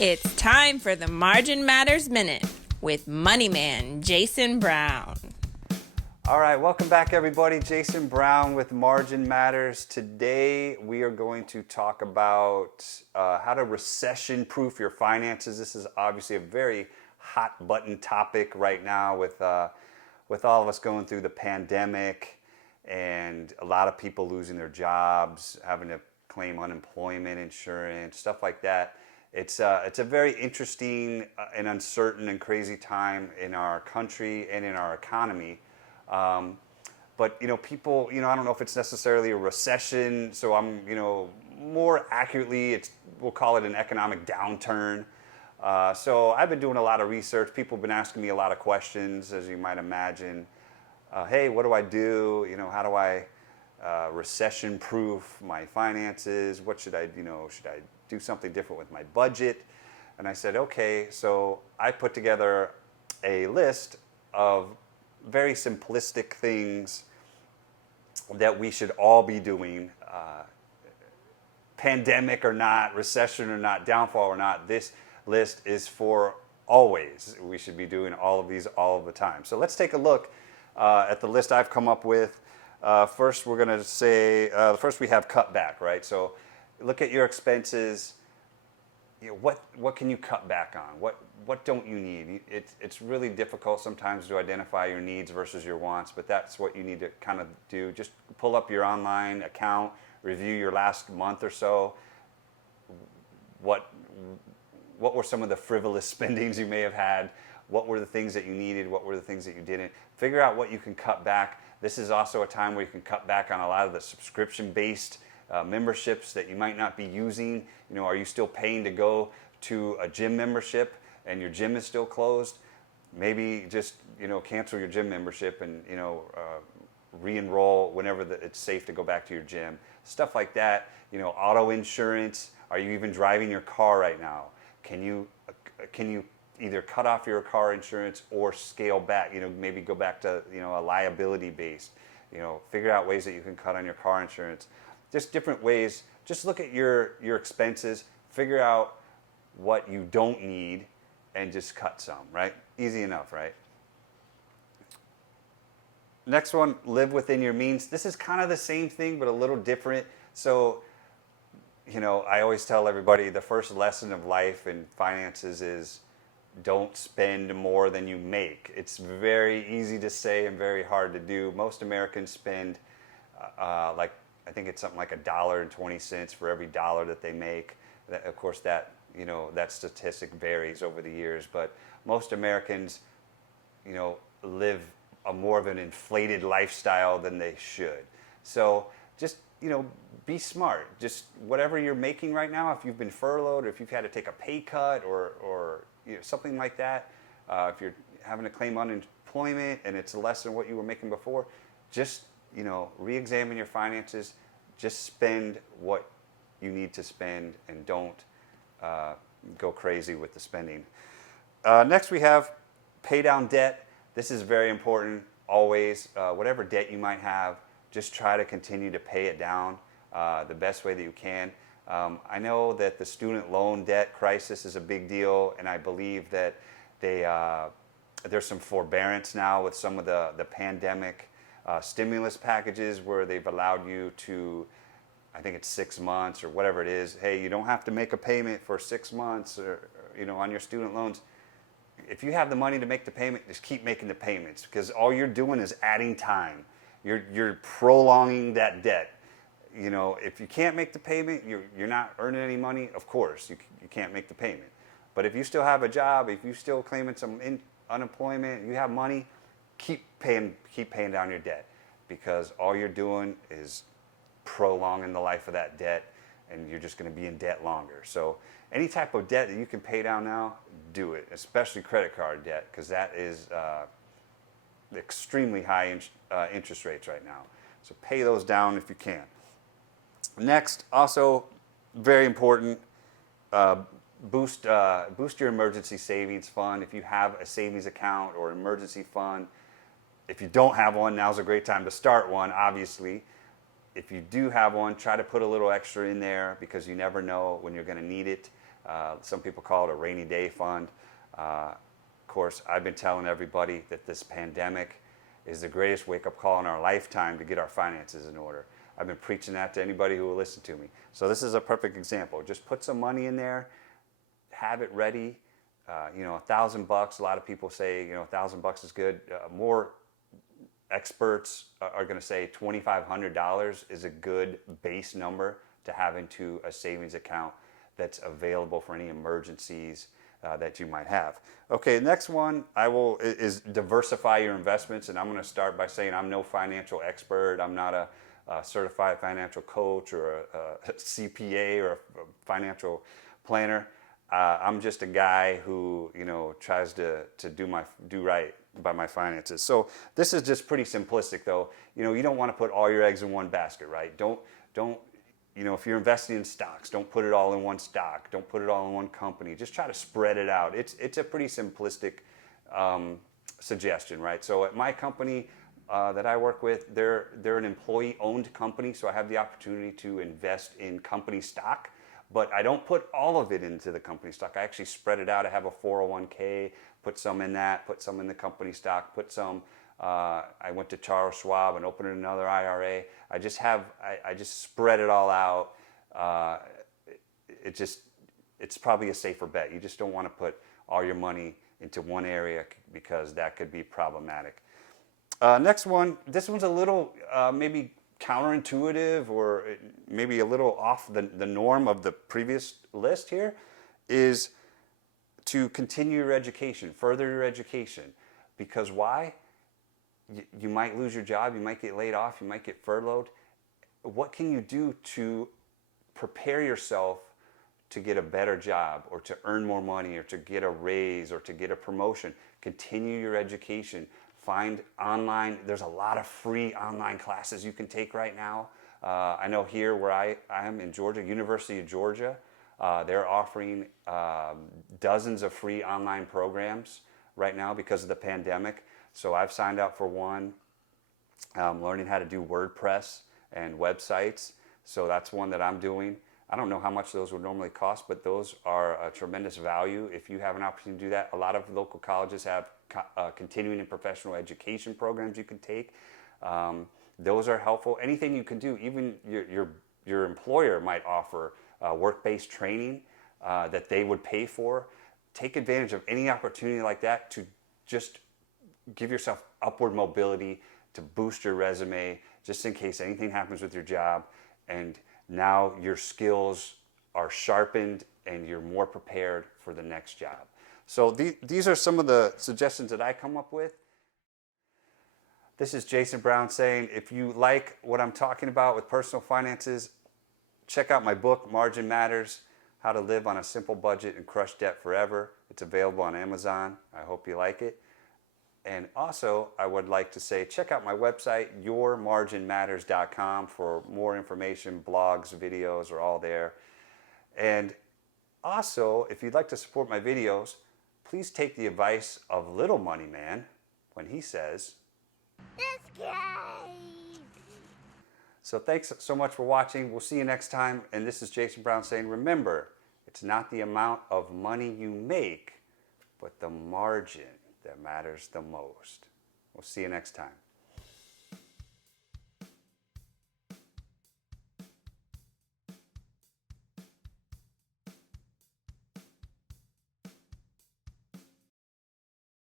It's time for the Margin Matters Minute with Money Man Jason Brown. All right, welcome back everybody. Jason Brown with Margin Matters. Today we are going to talk about how to recession-proof your finances. This is obviously a very hot button topic right now with all of us going through the pandemic and a lot of people losing their jobs, having to claim unemployment insurance, stuff like that. It's a very interesting and uncertain and crazy time in our country and in our economy. But people, I don't know if it's necessarily a recession. So more accurately, we'll call it an economic downturn. So I've been doing a lot of research. People have been asking me a lot of questions, as you might imagine. Hey, what do I do? How do I recession-proof my finances? What should I, should I do something different with my budget? And I said, okay, so I put together a list of very simplistic things that we should all be doing, pandemic or not, recession or not, downfall or not. This list is for always. We should be doing all of these all of the time. So let's take a look at the list I've come up with. First, we're going to say, first we have cut back, right? So look at your expenses. What can you cut back on? What don't you need? It's really difficult sometimes to identify your needs versus your wants, but that's what you need to kind of do. Just pull up your online account, review your last month or so. What were some of the frivolous spendings you may have had? What were the things that you needed? What were the things that you didn't? Figure out what you can cut back. This is also a time where you can cut back on a lot of the subscription-based memberships that you might not be using. Are you still paying to go to a gym membership and your gym is still closed? Maybe just cancel your gym membership and re-enroll whenever it's safe to go back to your gym. Stuff like that. Auto insurance. Are you even driving your car right now? Can you either cut off your car insurance or scale back? Maybe go back to a liability based. Figure out ways that you can cut on your car insurance. Just different ways. Just look at your expenses, figure out what you don't need, and just cut some, right? Easy enough, right? Next one, live within your means. This is kind of the same thing, but a little different. So, I always tell everybody the first lesson of life and finances is don't spend more than you make. It's very easy to say and very hard to do. Most Americans spend I think it's something like $1.20 for every dollar that they make. Of course, that statistic varies over the years, but most Americans, live a more of an inflated lifestyle than they should. So just, be smart. Just whatever you're making right now, if you've been furloughed or if you've had to take a pay cut or something like that, if you're having to claim unemployment and it's less than what you were making before, just re-examine your finances. Just spend what you need to spend and don't go crazy with the spending. Next we have pay down debt. This is very important always. Whatever debt you might have, just try to continue to pay it down the best way that you can. I know that the student loan debt crisis is a big deal, and I believe that there's some forbearance now with some of the pandemic stimulus packages where they've allowed you to, I think it's 6 months or whatever it is. Hey, you don't have to make a payment for 6 months or on your student loans. If you have the money to make the payment, just keep making the payments, because all you're doing is adding time. You're prolonging that debt. If you can't make the payment, you're not earning any money. Of course, you can't make the payment. But if you still have a job, if you're still claiming some unemployment, you have money, keep paying down your debt, because all you're doing is prolonging the life of that debt, and you're just going to be in debt longer. So any type of debt that you can pay down now, do it, especially credit card debt, because that is extremely high interest rates right now. So pay those down if you can. Next, also very important, boost your emergency savings fund. If you have a savings account or emergency fund, if you don't have one, now's a great time to start one, obviously. If you do have one, try to put a little extra in there, because you never know when you're going to need it. Some people call it a rainy day fund. Of course, I've been telling everybody that this pandemic is the greatest wake-up call in our lifetime to get our finances in order. I've been preaching that to anybody who will listen to me. So this is a perfect example. Just put some money in there, have it ready. $1,000. A lot of people say, $1,000 is good. More experts are going to say $2,500 is a good base number to have into a savings account that's available for any emergencies that you might have. Okay, next one is diversify your investments, and I'm going to start by saying I'm no financial expert. I'm not a certified financial coach or a CPA or a financial planner. I'm just a guy who tries to do right by my finances. So this is just pretty simplistic, though. You don't want to put all your eggs in one basket, right? Don't if you're investing in stocks, don't put it all in one stock. Don't put it all in one company. Just try to spread it out. It's a pretty simplistic suggestion, right? So at my company that I work with, they're an employee-owned company, so I have the opportunity to invest in company stock. But I don't put all of it into the company stock. I actually spread it out. I have a 401k, put some in that, put some in the company stock, put some. I went to Charles Schwab and opened another IRA. I just spread it all out. It's probably a safer bet. You just don't want to put all your money into one area because that could be problematic. Next one. This one's a little maybe counterintuitive or maybe a little off the norm of the previous list here, is to continue your education, further your education. Because why? You might lose your job, you might get laid off, you might get furloughed. What can you do to prepare yourself to get a better job or to earn more money or to get a raise or to get a promotion? Continue your education. Find online, there's a lot of free online classes you can take right now. I know here where I am in Georgia, University of Georgia, they're offering dozens of free online programs right now because of the pandemic. So I've signed up for one, learning how to do WordPress and websites. So that's one that I'm doing. I don't know how much those would normally cost, but those are a tremendous value if you have an opportunity to do that. A lot of local colleges have continuing and professional education programs you can take. Those are helpful. Anything you can do, even your employer might offer work-based training that they would pay for. Take advantage of any opportunity like that to just give yourself upward mobility, to boost your resume, just in case anything happens with your job. And now your skills are sharpened and you're more prepared for the next job. So these are some of the suggestions that I come up with. This is Jason Brown saying, if you like what I'm talking about with personal finances, check out my book, Margin Matters, How to Live on a Simple Budget and Crush Debt Forever. It's available on Amazon. I hope you like it. And also, I would like to say, check out my website, yourmarginmatters.com, for more information. Blogs, videos are all there. And also, if you'd like to support my videos, please take the advice of Little Money Man when he says, "This guy." So thanks so much for watching. We'll see you next time. And this is Jason Brown saying, remember, it's not the amount of money you make, but the margin that matters the most. We'll see you next time.